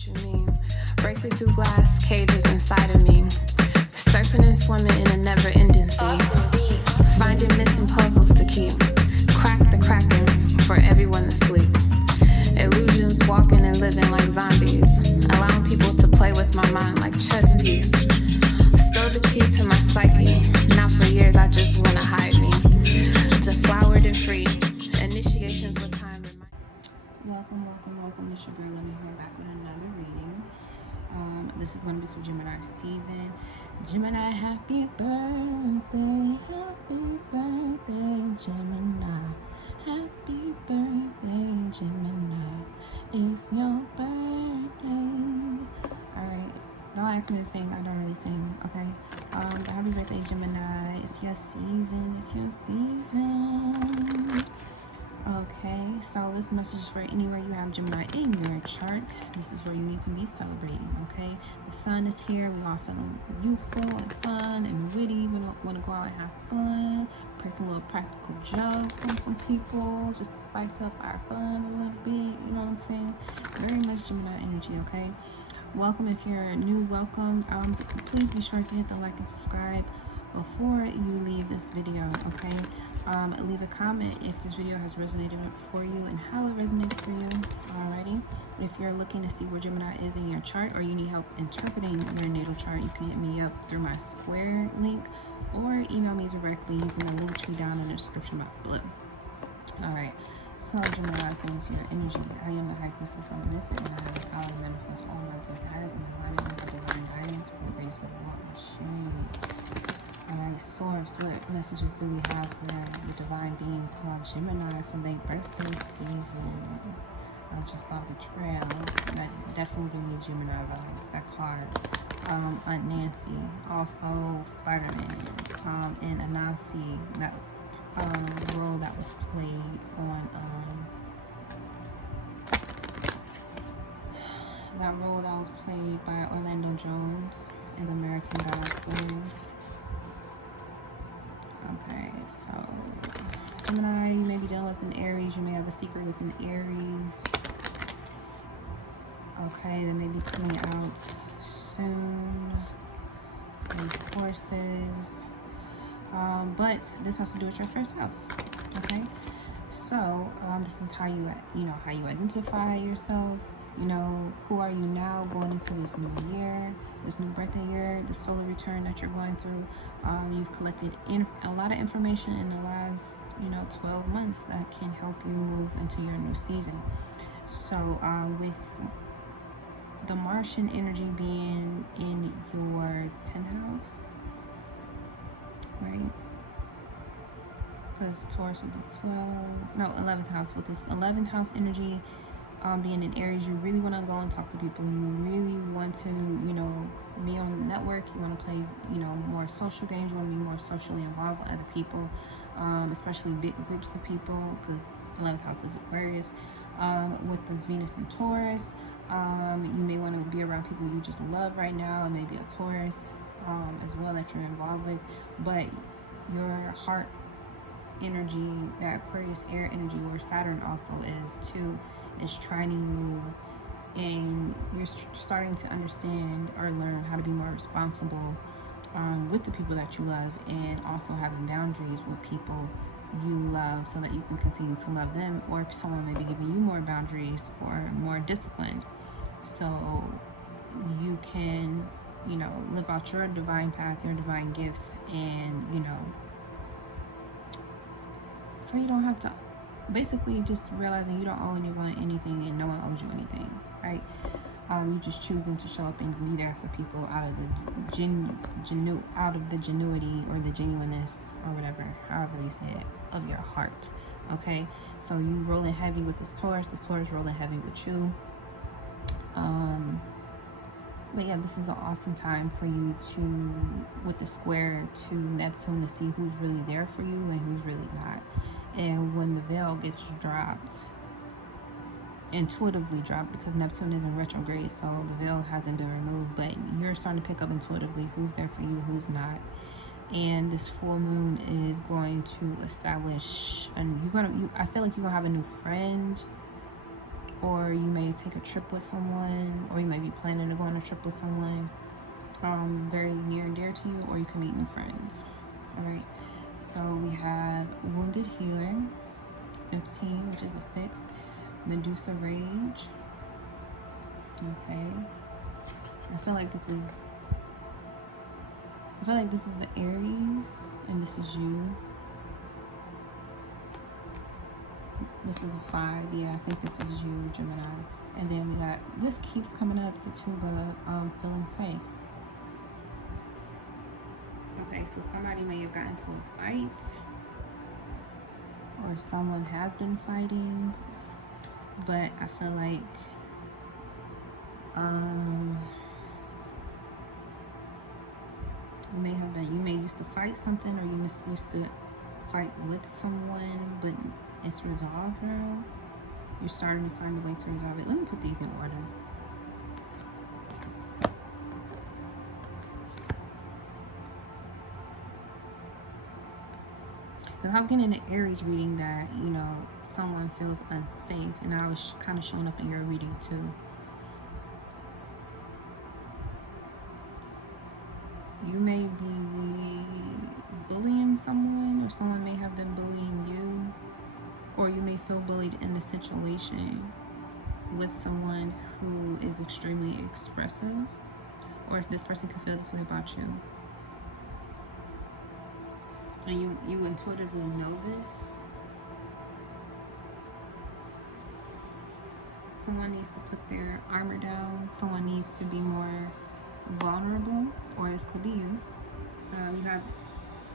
what you mean. Breaking through glass cages inside of me. Surfing and swimming in a never-ending sea. Finding missing puzzles to keep. Crack the cracking for everyone to sleep. Illusions walking and living like zombies. Allowing people to play with my mind like chess piece. Stole the key to my psyche. Now for years I just wanna hide me. Deflowered and free. Initiations with time. Welcome. This is your girl. Let me hear back with another reading. This is going to be for Gemini season. Gemini, happy birthday, Gemini. Happy birthday, Gemini. It's your birthday. Alright, don't ask me to sing. I don't really sing, okay? Happy birthday, Gemini. It's your season. Okay, so this message is for anywhere you have Gemini in your chart. This is where you need to be celebrating, okay? The sun is here. We all feeling youthful and fun and witty. We don't want to go out and have fun. Play some little practical jokes on some people just to spice up our fun a little bit. You know what I'm saying? Very much Gemini energy, okay? Welcome. If you're new, welcome. Please be sure to hit the like and subscribe before you leave this video, okay? Leave a comment if this video has resonated for you and how it resonated for you. Alrighty, if you're looking to see where Gemini is in your chart, or you need help interpreting your natal chart, you can hit me up through my square link or email me directly using the link tree down in the description box below. Alright, so Gemini, going to your energy. I am the high priestess omniscient, and I have the power to manifest all my desires and alignment with divine guidance for the grace of all machine. Alright, source, what messages do we have for the divine being called Gemini for their birthday season? I just saw betrayal. That definitely gave me Gemini vibes. That card. Aunt Nancy, also Spider-Man, and Anansi, that role that was played on by Orlando Jones in American Gospel. Okay, so Gemini, you may be dealing with an Aries. You may have a secret with an Aries. Okay, that may be coming out soon. And forces. But this has to do with your first house. Okay, so this is how you identify yourself. You know, who are you now going into this new year, this new birthday year, the solar return that you're going through. You've collected a lot of information in the last, 12 months that can help you move into your new season. So with the Martian energy being in your 10th house, right? Because Taurus would be 11th house. With this 11th house energy, being in Aries, you really want to go and talk to people. You really want to, be on the network. You want to play, more social games. You want to be more socially involved with other people, especially big groups of people, because 11th house is Aquarius. With this Venus and Taurus, you may want to be around people you just love right now, and maybe a Taurus as well that you're involved with. But your heart energy, that Aquarius air energy, where Saturn also is too, is trining you, and you're starting to understand or learn how to be more responsible with the people that you love, and also having boundaries with people you love so that you can continue to love them, or if someone may be giving you more boundaries or more discipline, so you can live out your divine path, your divine gifts, and so you don't have to, basically just realizing you don't owe anyone anything and no one owes you anything, right? You just choosing to show up and be there for people out of the genuity or the genuineness or whatever, however you say it, of your heart. Okay, so you rolling heavy with this Taurus rolling heavy with you. But yeah, this is an awesome time for you to, with the square to Neptune, to see who's really there for you and who's really not. And when the veil gets dropped, intuitively dropped, because Neptune is in retrograde, so the veil hasn't been removed, but you're starting to pick up intuitively who's there for you, who's not. And this full moon is going to establish, and I feel like you're gonna have a new friend or you may take a trip with someone, or you may be planning to go on a trip with someone very near and dear to you, or you can meet new friends. All right, so we have Wounded Healer, 15, which is a 6, Medusa Rage. Okay, I feel like this is the Aries, and this is you. This is a 5. Yeah, I think this is you, Gemini. And then we got, this keeps coming up to Tuba, feeling safe. Okay, so somebody may have gotten into a fight, or someone has been fighting, but I feel like you may used to fight something, or you used to fight with someone, but it's resolved now. You're starting to find a way to resolve it. Let me put these in order. Because I was getting an Aries reading that, you know, someone feels unsafe, and I was kind of showing up in your reading too. You may be bullying someone, or someone may have been bullying you, or you may feel bullied in the situation with someone who is extremely expressive, or if this person could feel this way about you. And you intuitively know this. Someone needs to put their armor down. Someone needs to be more vulnerable, or this could be you.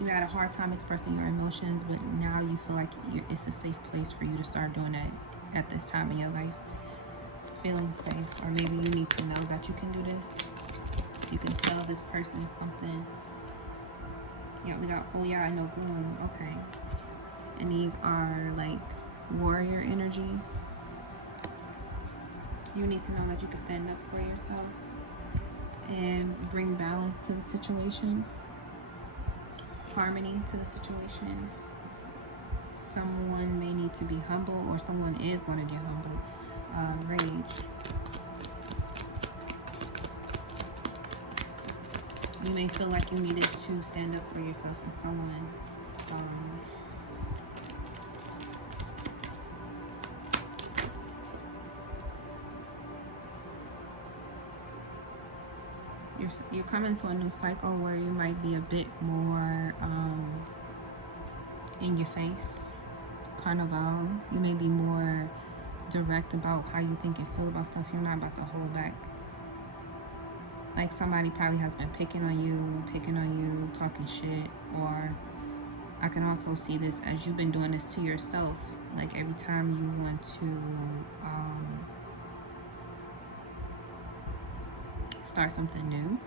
You had a hard time expressing your emotions, but now you feel like it's a safe place for you to start doing that at this time in your life. Feeling safe, or maybe you need to know that you can do this. You can tell this person something. Yeah, we got, oh yeah, I know, gloom. Okay. And these are like warrior energies. You need to know that you can stand up for yourself and bring balance to the situation, harmony to the situation. Someone may need to be humble, or someone is going to get humble. Rage. You may feel like you needed to stand up for yourself with someone. You're coming to a new cycle where you might be a bit more in your face. Carnival. You may be more direct about how you think and feel about stuff. You're not about to hold back. Like somebody probably has been picking on you, talking shit, or I can also see this as you've been doing this to yourself. Like every time you want to start something new,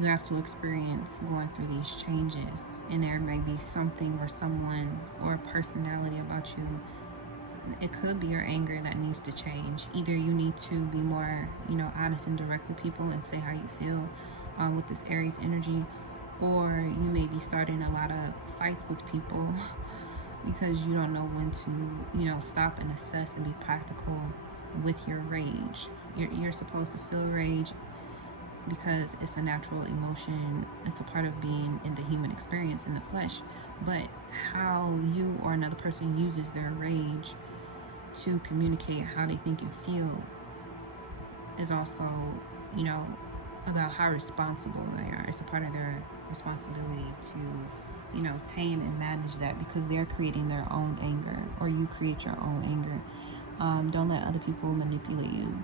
you have to experience going through these changes, and there may be something or someone or a personality about you. It could be your anger that needs to change. Either you need to be more, you know, honest and direct with people and say how you feel with this Aries energy, or you may be starting a lot of fights with people because you don't know when to, you know, stop and assess and be practical with your rage. You're supposed to feel rage because it's a natural emotion. It's a part of being in the human experience in the flesh. But how you or another person uses their rage to communicate how they think and feel is also, you know, about how responsible they are. It's a part of their responsibility to, you know, tame and manage that, because they're creating their own anger, or you create your own anger. Don't let other people manipulate you.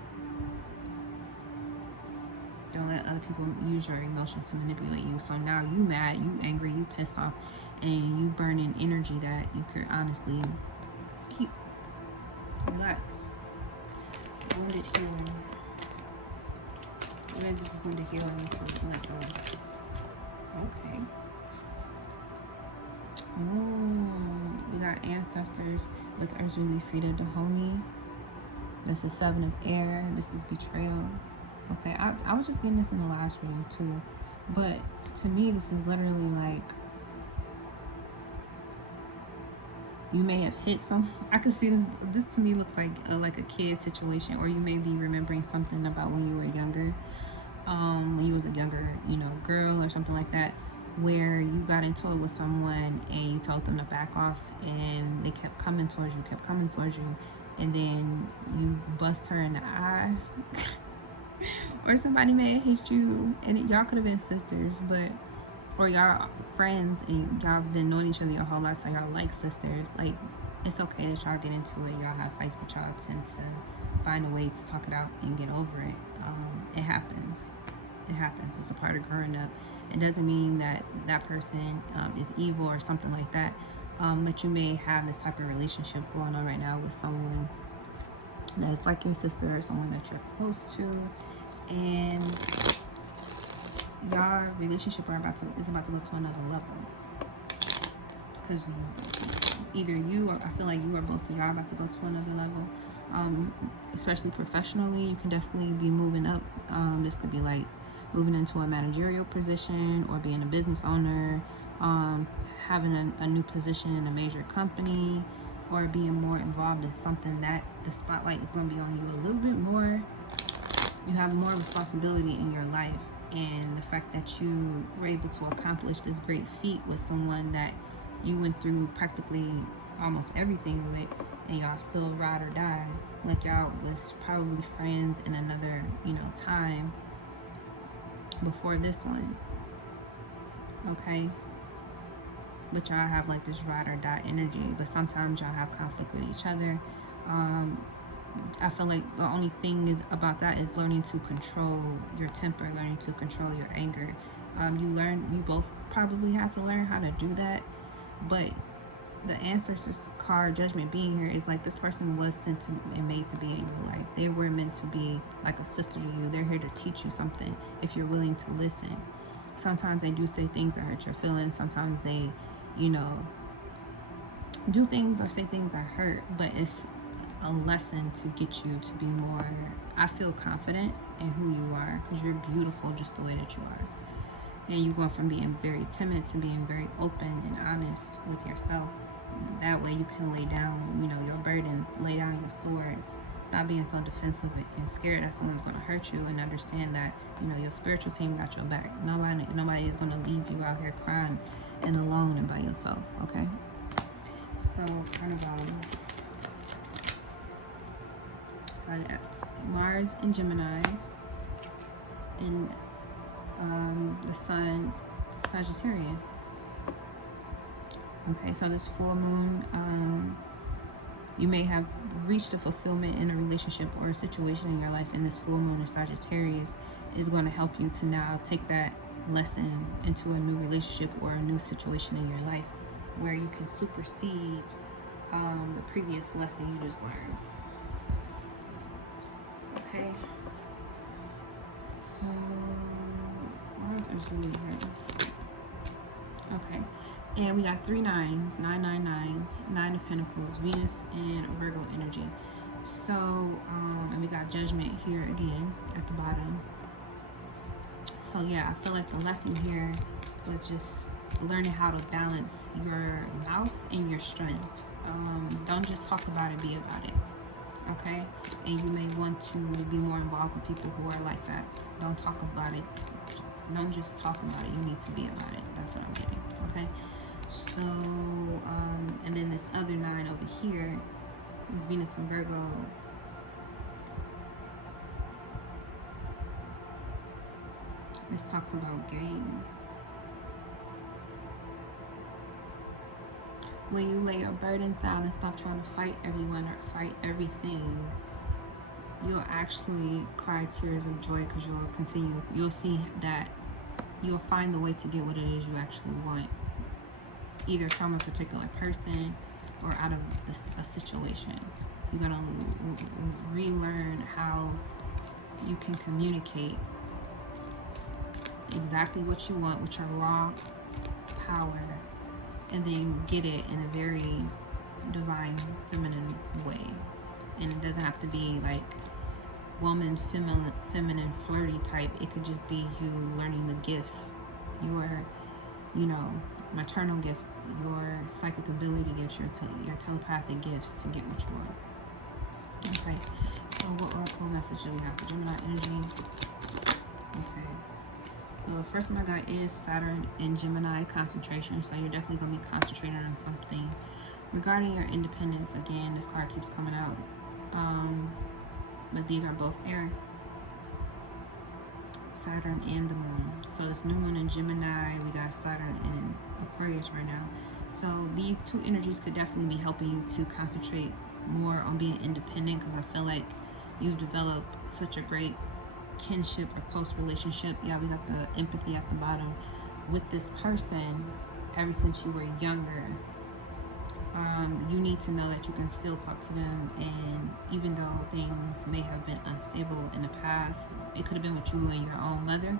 Don't let other people use your emotions to manipulate you. So now you mad, you angry, you pissed off, and you burn in energy that you could honestly keep. Relax. Wounded healing. What is this wounded healing to let go? Okay. We got ancestors with Urjuli Frida Dahomey. This is 7 of air. This is betrayal. Okay, I was just getting this in the last reading too, but to me this is literally like You may have hit some. I could see this. This to me looks like a kid situation, or you may be remembering something about when you were younger, when you was a younger, girl or something like that, where you got into it with someone and you told them to back off, and they kept coming towards you, and then you bust her in the eye, or somebody may have hit you, and y'all could have been sisters, or y'all friends and y'all been knowing each other your whole life, so y'all like sisters. Like, it's okay that y'all get into it, y'all have fights, but y'all tend to find a way to talk it out and get over it. It happens. It's a part of growing up. It doesn't mean that that person is evil or something like that, but you may have this type of relationship going on right now with someone that's like your sister or someone that you're close to, and your relationship is about to go to another level, because either you, or I feel like you or both of y'all are about to go to another level, especially professionally. You can definitely be moving up. This could be like moving into a managerial position, or being a business owner, having a new position in a major company, or being more involved in something that the spotlight is going to be on you a little bit more. You have more responsibility in your life, and the fact that you were able to accomplish this great feat with someone that you went through practically almost everything with, and y'all still ride or die, like y'all was probably friends in another, time before this one, okay? But y'all have like this ride or die energy, but sometimes y'all have conflict with each other. I feel like the only thing is about that is learning to control your temper, learning to control your anger. You both probably have to learn how to do that, but the ancestors card Judgment being here is like this person was sent to and made to be in your life. They were meant to be like a sister to you. They're here to teach you something if you're willing to listen. Sometimes they do say things that hurt your feelings. Sometimes they, do things or say things that hurt, but it's a lesson to get you to be more, I feel, confident in who you are, because you're beautiful just the way that you are. And you go from being very timid to being very open and honest with yourself. That way you can lay down, your burdens, lay down your swords. Stop being so defensive and scared that someone's going to hurt you, and understand that, your spiritual team got your back. Nobody is going to leave you out here crying and alone and by yourself, okay? So, kind of, Mars in Gemini, and the Sun, Sagittarius. Okay, so this full moon, you may have reached a fulfillment in a relationship or a situation in your life, and this full moon in Sagittarius is going to help you to now take that lesson into a new relationship or a new situation in your life, where you can supersede the previous lesson you just learned. Okay, so Mars is really good. Okay, and we got 3 9s, 999, 9 of Pentacles, Venus and Virgo energy. So, and we got Judgment here again at the bottom. So yeah, I feel like the lesson here was just learning how to balance your mouth and your strength. Don't just talk about it, be about it. Okay? And you may want to be more involved with people who are like that. Don't talk about it. Don't just talk about it. You need to be about it. That's what I'm getting. Okay? So, and then this other 9 over here is Venus and Virgo. This talks about games. When you lay your burdens down and stop trying to fight everyone or fight everything, you'll actually cry tears of joy, because you'll see that you'll find the way to get what it is you actually want, either from a particular person or out of a situation. You're going to relearn how you can communicate exactly what you want with your raw power, and then get it in a very divine, feminine way. And it doesn't have to be like woman, feminine, flirty type. It could just be you learning the gifts, your, maternal gifts, your psychic ability gifts, your telepathic gifts to get what you want. Okay, so what oracle message do we have for Gemini energy? Okay, well, the first one I got is Saturn in Gemini concentration, so you're definitely going to be concentrating on something. Regarding your independence, again, this card keeps coming out, but these are both air, Saturn and the moon. So this new one in Gemini, we got Saturn in Aquarius right now. So these two energies could definitely be helping you to concentrate more on being independent, because I feel like you've developed such a great kinship or close relationship. Yeah, we got the empathy at the bottom with this person ever since you were younger. You need to know that you can still talk to them, and even though things may have been unstable in the past, it could have been with you and your own mother.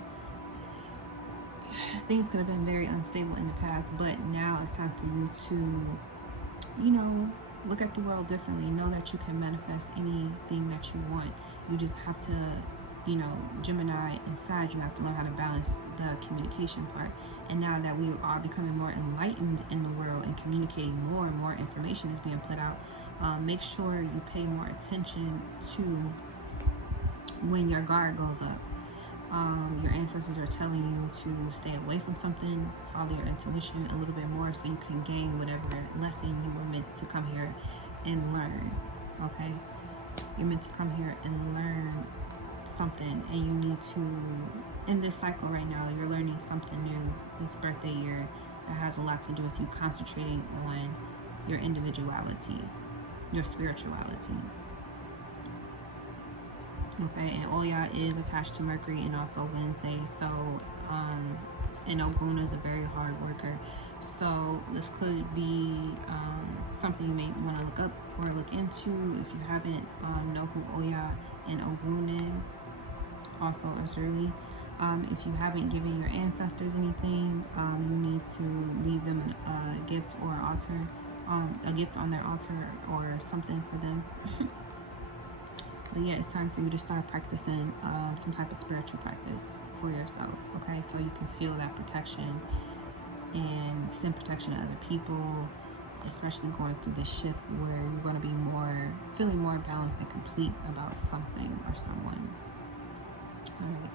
Things could have been very unstable in the past, but now it's time for you to, you know, look at the world differently. Know that you can manifest anything that you want. You just have to, you know, Gemini inside, you have to learn how to balance the communication part. And now that we are becoming more enlightened in the world and communicating more and more information is being put out, make sure you pay more attention to when your guard goes up. Your ancestors are telling you to stay away from something, follow your intuition a little bit more so you can gain whatever lesson you were meant to come here and learn. Okay, you're meant to come here and learn something, and you need to, in this cycle right now, you're learning something new this birthday year that has a lot to do with you concentrating on your individuality, your spirituality. Okay, and Oya is attached to Mercury and also Wednesday, so and Oguna is a very hard worker, so this could be something you may want to look up or look into if you haven't. Know who Oya and Ogun is. Also Azuri. If you haven't given your ancestors anything, you need to leave them a gift or altar, a gift on their altar or something for them. But yeah, it's time for you to start practicing some type of spiritual practice for yourself, okay? So you can feel that protection and send protection to other people, especially going through this shift where you're going to be feeling more balanced and complete about something or someone. All right.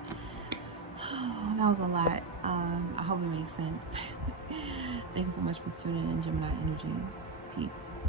That was a lot. I hope it makes sense. Thanks so much for tuning in, Gemini Energy. Peace.